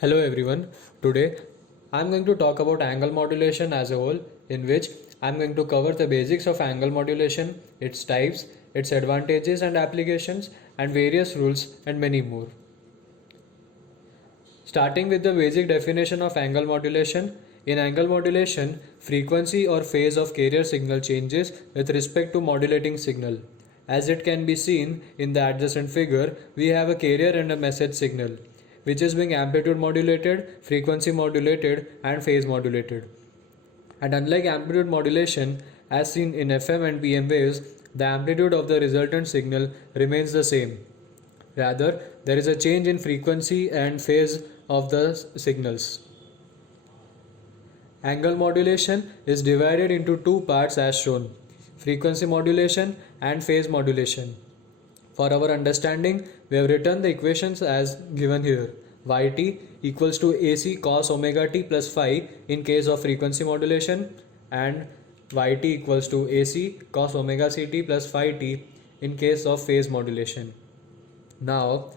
Hello everyone. Today I'm going to talk about angle modulation as a whole, in which I'm going to cover the basics of angle modulation, its types, its advantages and applications, and various rules and many more. Starting with the basic definition of angle modulation. In angle modulation, frequency or phase of carrier signal changes with respect to modulating signal. As it can be seen in the adjacent figure, we have a carrier and a message signal, which is being amplitude modulated, frequency modulated, and phase modulated. And unlike amplitude modulation, as seen in FM and PM waves, the amplitude of the resultant signal remains the same. Rather, there is a change in frequency and phase of the signals. Angle modulation is divided into two parts as shown: frequency modulation and phase modulation. For our understanding, we have written the equations as given here. Yt equals to AC cos omega t plus phi in case of frequency modulation, and Yt equals to AC cos omega ct plus phi t in case of phase modulation. Now,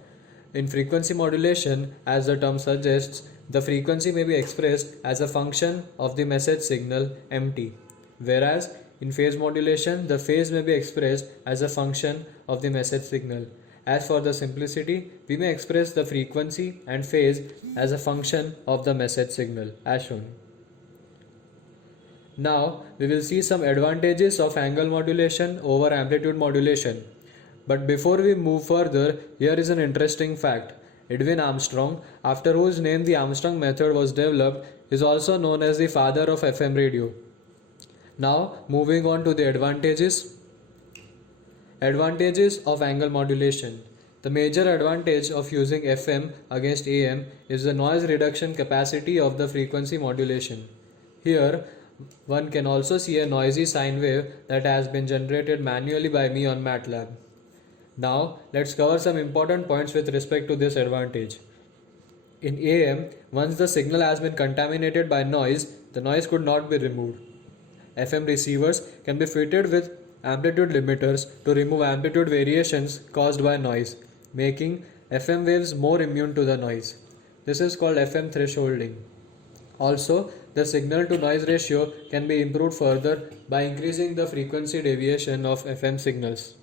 in frequency modulation, as the term suggests, the frequency may be expressed as a function of the message signal mt, whereas in phase modulation, the phase may be expressed as a function of the message signal. As for the simplicity, we may express the frequency and phase as a function of the message signal, as shown. Now, we will see some advantages of angle modulation over amplitude modulation. But before we move further, here is an interesting fact. Edwin Armstrong, after whose name the Armstrong method was developed, is also known as the father of FM radio. Now, moving on to the advantages. Advantages of angle modulation. The major advantage of using FM against AM is the noise reduction capacity of the frequency modulation. Here, one can also see a noisy sine wave that has been generated manually by me on MATLAB. Now, let's cover some important points with respect to this advantage. In AM, once the signal has been contaminated by noise, the noise could not be removed. FM receivers can be fitted with amplitude limiters to remove amplitude variations caused by noise, making FM waves more immune to the noise. This is called FM thresholding. Also, the signal to noise ratio can be improved further by increasing the frequency deviation of FM signals.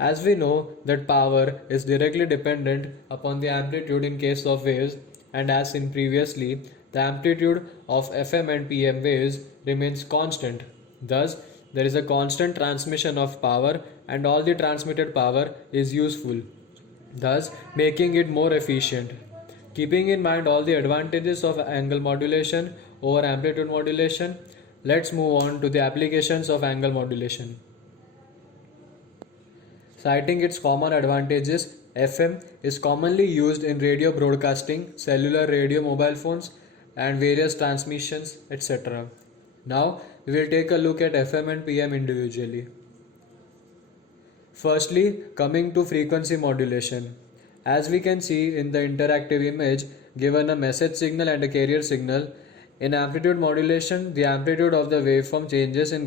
As we know that power is directly dependent upon the amplitude in case of waves, and as seen previously, the amplitude of FM and PM waves remains constant. Thus, there is a constant transmission of power and all the transmitted power is useful, thus making it more efficient. Keeping in mind all the advantages of angle modulation over amplitude modulation, let's move on to the applications of angle modulation. Citing its common advantages, FM is commonly used in radio broadcasting, cellular radio mobile phones, and various transmissions, etc. Now, we will take a look at FM and PM individually. Firstly, coming to frequency modulation. As we can see in the interactive image, given a message signal and a carrier signal, in amplitude modulation, the amplitude of the waveform changes in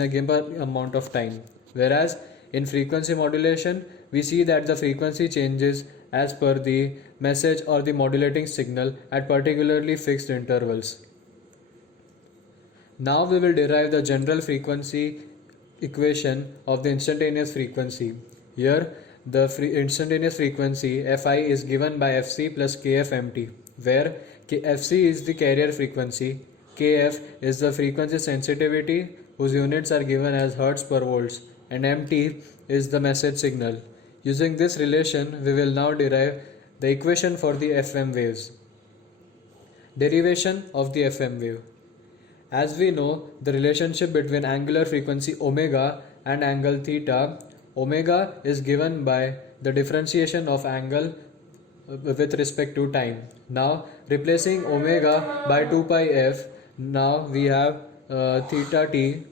a given amount of time, whereas in frequency modulation, we see that the frequency changes as per the message or the modulating signal at particularly fixed intervals. Now we will derive the general frequency equation of the instantaneous frequency. Here, the instantaneous frequency Fi is given by Fc plus Kf where Fc is the carrier frequency, Kf is the frequency sensitivity whose units are given as Hz per volts, and mt is the message signal. Using this relation, we will now derive the equation for the FM waves. Derivation of the FM wave. As we know, the relationship between angular frequency omega and angle theta, omega is given by the differentiation of angle with respect to time. Now, replacing omega by 2 pi f, now we have theta t,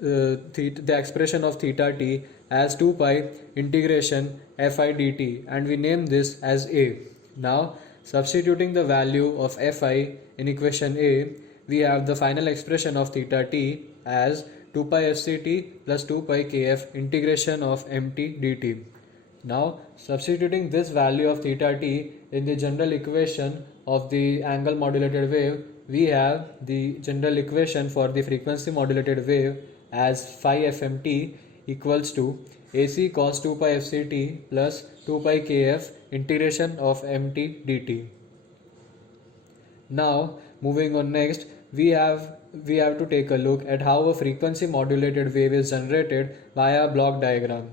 the expression of theta t as 2 pi integration fi dt, and we name this as a. Now, substituting the value of fi in equation a, we have the final expression of theta t as 2 pi fct plus 2 pi kf integration of mt dt. Now substituting this value of theta t in the general equation of the angle modulated wave, we have the general equation for the frequency modulated wave as phi fmt equals to AC cos 2 pi fct plus 2 pi kf integration of mt dt. Now moving on, next we have to take a look at how a frequency modulated wave is generated via a block diagram.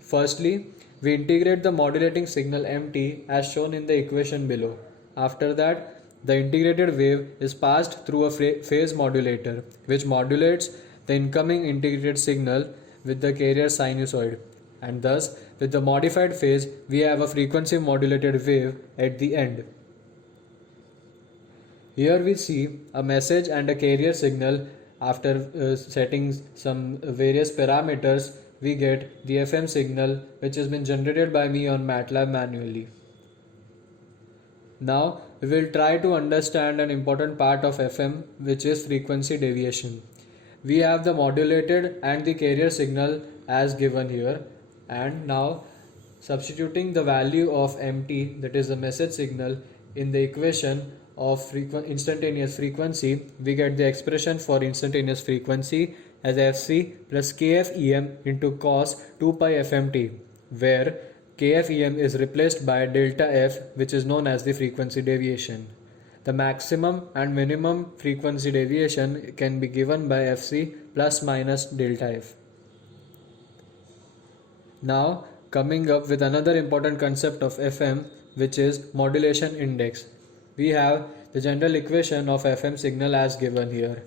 Firstly, we integrate the modulating signal mt as shown in the equation below. After that, the integrated wave is passed through a phase modulator which modulates the incoming integrated signal with the carrier sinusoid, and thus with the modified phase we have a frequency modulated wave at the end. Here we see a message and a carrier signal. After setting some various parameters, we get the FM signal which has been generated by me on MATLAB manually. Now we will try to understand an important part of FM, which is frequency deviation. We have the modulated and the carrier signal as given here, and now substituting the value of mt, that is the message signal, in the equation of instantaneous frequency, we get the expression for instantaneous frequency as fc plus kfem into cos 2 pi fmt, where kfem is replaced by delta f, which is known as the frequency deviation. The maximum and minimum frequency deviation can be given by fc plus minus delta f. Now coming up with another important concept of FM, which is modulation index. We have the general equation of FM signal as given here.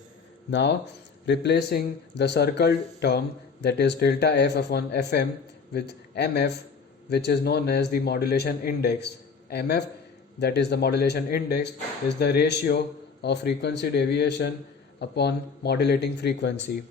Now replacing the circled term, that is delta f upon fm, with mf, which is known as the modulation index. Mf, that is the modulation index, is the ratio of frequency deviation upon modulating frequency.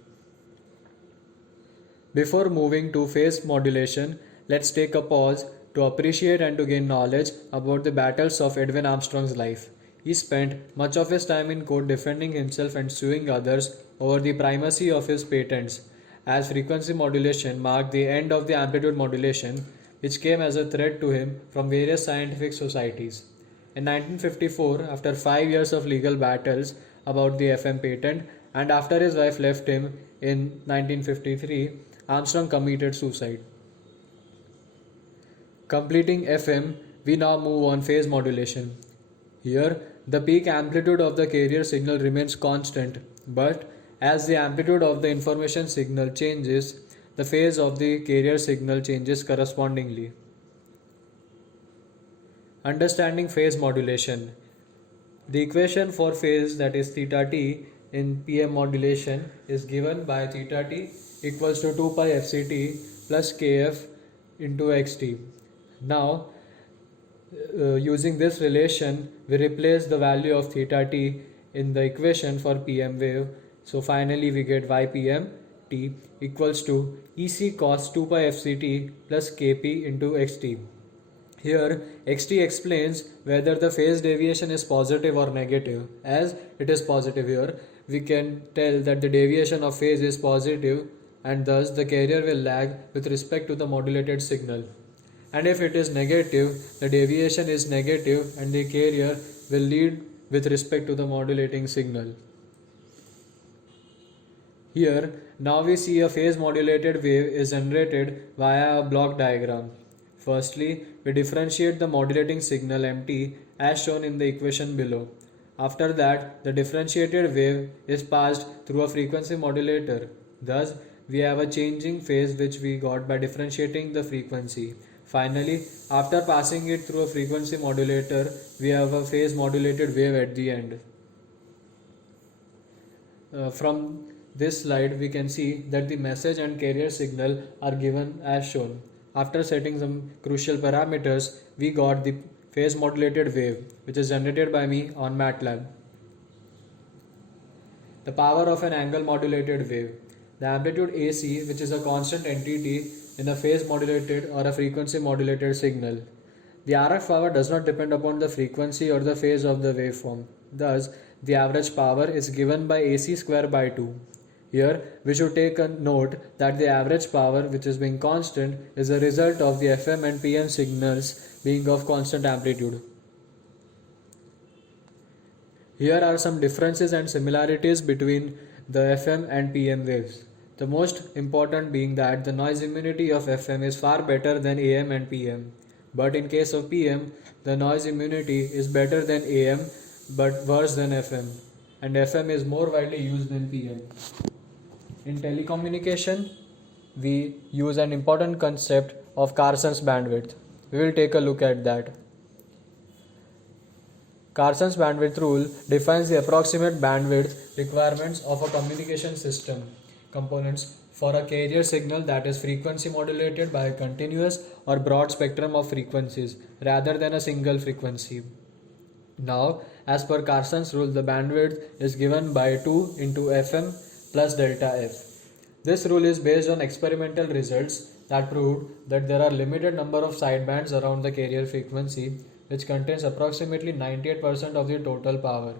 Before moving to phase modulation, let's take a pause to appreciate and to gain knowledge about the battles of Edwin Armstrong's life. He spent much of his time in court defending himself and suing others over the primacy of his patents, as frequency modulation marked the end of the amplitude modulation, which came as a threat to him from various scientific societies. In 1954, after 5 years of legal battles about the FM patent, and after his wife left him in 1953, Armstrong committed suicide. Completing FM, we now move on phase modulation. Here, the peak amplitude of the carrier signal remains constant, but as the amplitude of the information signal changes, the phase of the carrier signal changes correspondingly. Understanding phase modulation. The equation for phase, that is theta t, in PM modulation is given by theta t equals to 2 pi fct plus kf into xt. Now using this relation, we replace the value of theta t in the equation for PM wave. So finally we get ypm t equals to ec cos 2 pi fct plus kp into xt. Here xt explains whether the phase deviation is positive or negative. As it is positive here, we can tell that the deviation of phase is positive, and thus the carrier will lag with respect to the modulated signal. And if it is negative, the deviation is negative and the carrier will lead with respect to the modulating signal. Here, now we see a phase modulated wave is generated via a block diagram. Firstly, we differentiate the modulating signal mt as shown in the equation below. After that, the differentiated wave is passed through a frequency modulator. Thus, we have a changing phase which we got by differentiating the frequency. Finally, after passing it through a frequency modulator, we have a phase modulated wave at the end. From this slide, we can see that the message and carrier signal are given as shown. After setting some crucial parameters, we got the phase modulated wave, which is generated by me on MATLAB. The power of an angle modulated wave. The amplitude AC, which is a constant entity in a phase modulated or a frequency modulated signal. The RF power does not depend upon the frequency or the phase of the waveform. Thus, the average power is given by AC square by 2. Here we should take a note that the average power, which is being constant, is a result of the FM and PM signals being of constant amplitude. Here are some differences and similarities between the FM and PM waves. The most important being that the noise immunity of FM is far better than AM and PM. But in case of PM, the noise immunity is better than AM but worse than FM. And FM is more widely used than PM. In telecommunication, we use an important concept of Carson's bandwidth. We will take a look at that. Carson's bandwidth rule defines the approximate bandwidth requirements of a communication system components for a carrier signal that is frequency modulated by a continuous or broad spectrum of frequencies rather than a single frequency. Now, as per Carson's rule, the bandwidth is given by 2 into Fm plus delta F. This rule is based on experimental results that proved that there are limited number of sidebands around the carrier frequency, which contains approximately 98% of the total power.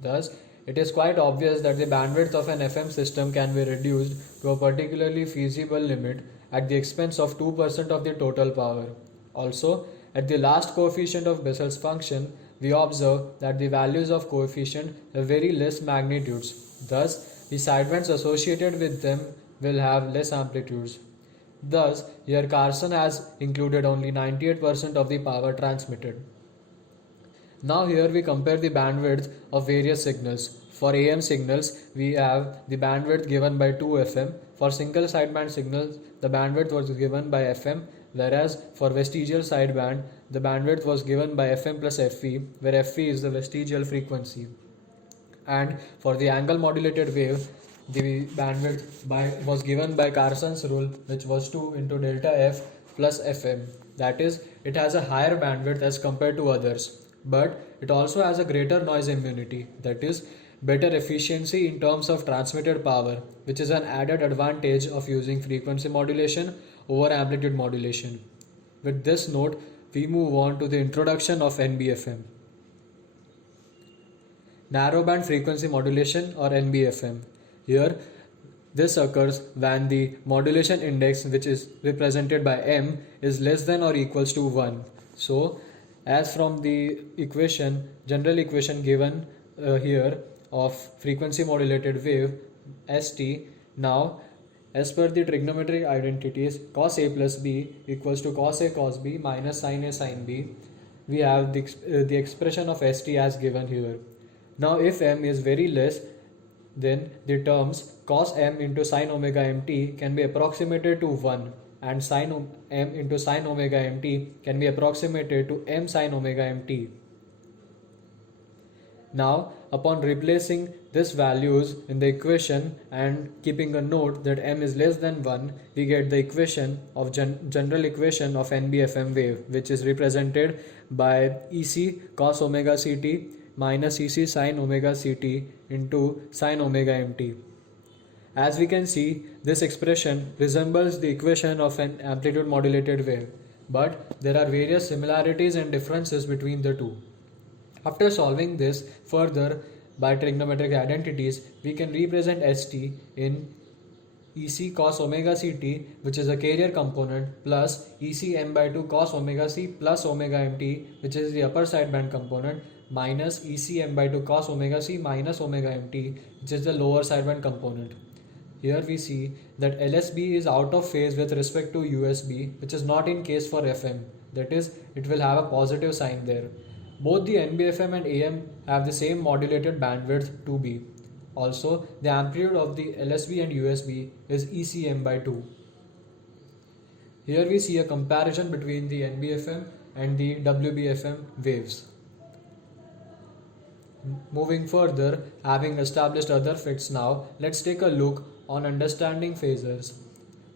Thus, it is quite obvious that the bandwidth of an FM system can be reduced to a particularly feasible limit at the expense of 2% of the total power. Also, at the last coefficient of Bessel's function, we observe that the values of coefficient have very less magnitudes. Thus, the sidebands associated with them will have less amplitudes. Thus, here Carson has included only 98% of the power transmitted. Now here we compare the bandwidth of various signals. For AM signals, we have the bandwidth given by 2 FM. For single sideband signals, the bandwidth was given by FM, whereas for vestigial sideband, the bandwidth was given by FM plus FE, where FE is the vestigial frequency. And for the angle modulated wave, the bandwidth was given by Carson's rule, which was 2 into delta F plus FM. That is, it has a higher bandwidth as compared to others, but it also has a greater noise immunity, that is, better efficiency in terms of transmitted power, which is an added advantage of using frequency modulation over amplitude modulation. With this note, we move on to the introduction of NBFM. Narrowband frequency modulation or NBFM. Here, this occurs when the modulation index, which is represented by m, is less than or equals to 1. So, as from the equation, general equation given here of frequency modulated wave St, now as per the trigonometric identities cos a plus b equals to cos a cos b minus sin a sin b, we have the expression of St as given here. Now if m is very less, then the terms cos m into sin omega mt can be approximated to 1 and sin m into sin omega mt can be approximated to m sin omega mt. Now, upon replacing these values in the equation and keeping a note that m is less than 1, we get the equation of general equation of NBFM wave, which is represented by EC cos omega ct minus EC sin omega ct into sin omega mt. As we can see, this expression resembles the equation of an amplitude modulated wave, but there are various similarities and differences between the two. After solving this further by trigonometric identities, we can represent St in EC cos omega ct, which is a carrier component, plus EC m by 2 cos omega c plus omega mt, which is the upper sideband component, minus EC m by 2 cos omega c minus omega mt, which is the lower sideband component. Here we see that LSB is out of phase with respect to USB, which is not in case for FM. That is, it will have a positive sign there. Both the NBFM and AM have the same modulated bandwidth 2B. Also, the amplitude of the LSB and USB is ECM by 2. Here we see a comparison between the NBFM and the WBFM waves. Moving further, having established other facts now, let's take a look on understanding phasors.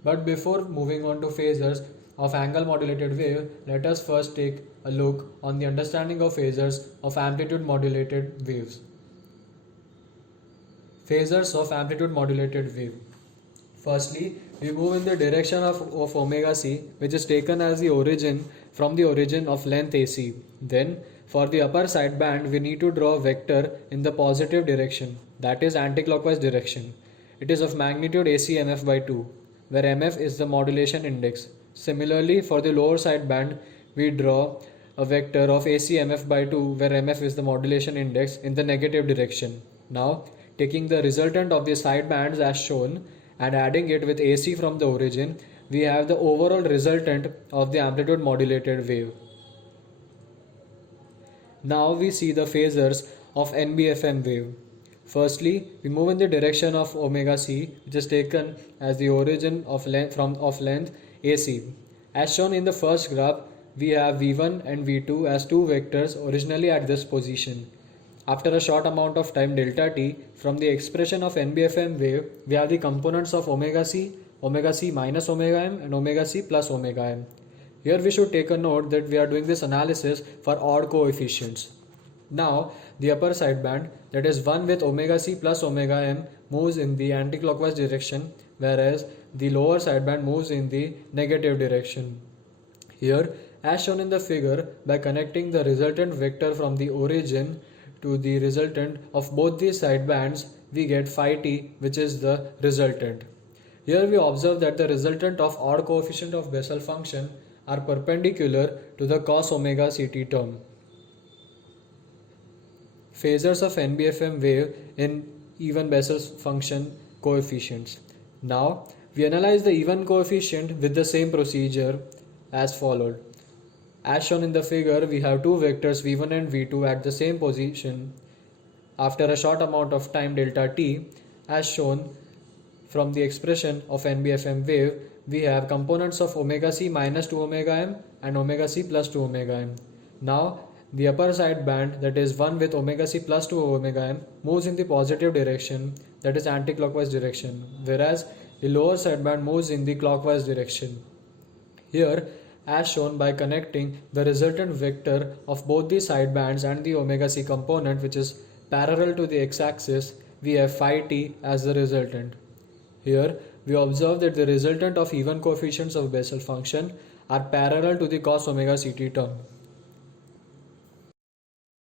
But before moving on to phasors of angle modulated wave, let us first take a look on the understanding of phasors of amplitude modulated waves. Phasors of amplitude modulated wave. Firstly, we move in the direction of omega c, which is taken as the origin from the origin of length AC. Then, for the upper sideband, we need to draw a vector in the positive direction, that is anticlockwise direction. it is of magnitude ACMF by 2, where MF is the modulation index. Similarly, for the lower sideband, we draw a vector of ACMF by 2, where MF is the modulation index in the negative direction. Now, taking the resultant of the sidebands as shown and adding it with AC from the origin, we have the overall resultant of the amplitude modulated wave. Now we see the phasors of NBFM wave. Firstly, we move in the direction of omega c, which is taken as the origin of length AC. As shown in the first graph, we have V1 and V2 as two vectors originally at this position. After a short amount of time delta t, from the expression of NBFM wave, we have the components of omega c minus omega m, and omega c plus omega m. Here we should take a note that we are doing this analysis for odd coefficients. Now, the upper sideband, that is 1 with omega c plus omega m, moves in the anticlockwise direction, whereas the lower sideband moves in the negative direction. Here, as shown in the figure, by connecting the resultant vector from the origin to the resultant of both these sidebands, we get phi t, which is the resultant. Here we observe that the resultant of odd coefficient of Bessel function are perpendicular to the cos omega ct term. Phasors of NBFM wave in even Bessel function coefficients. Now we analyze the even coefficient with the same procedure as followed. As shown in the figure, we have two vectors v1 and v2 at the same position after a short amount of time delta t. As shown from the expression of NBFM wave, we have components of omega c minus 2 omega m and omega c plus 2 omega m. Now the upper side band, that is 1 with omega c plus 2 omega m, moves in the positive direction, that is anti-clockwise direction, whereas the lower side band moves in the clockwise direction. Here, as shown by connecting the resultant vector of both the side bands and the omega c component, which is parallel to the x-axis, we have phi t as the resultant. Here we observe that the resultant of even coefficients of Bessel function are parallel to the cos omega ct term.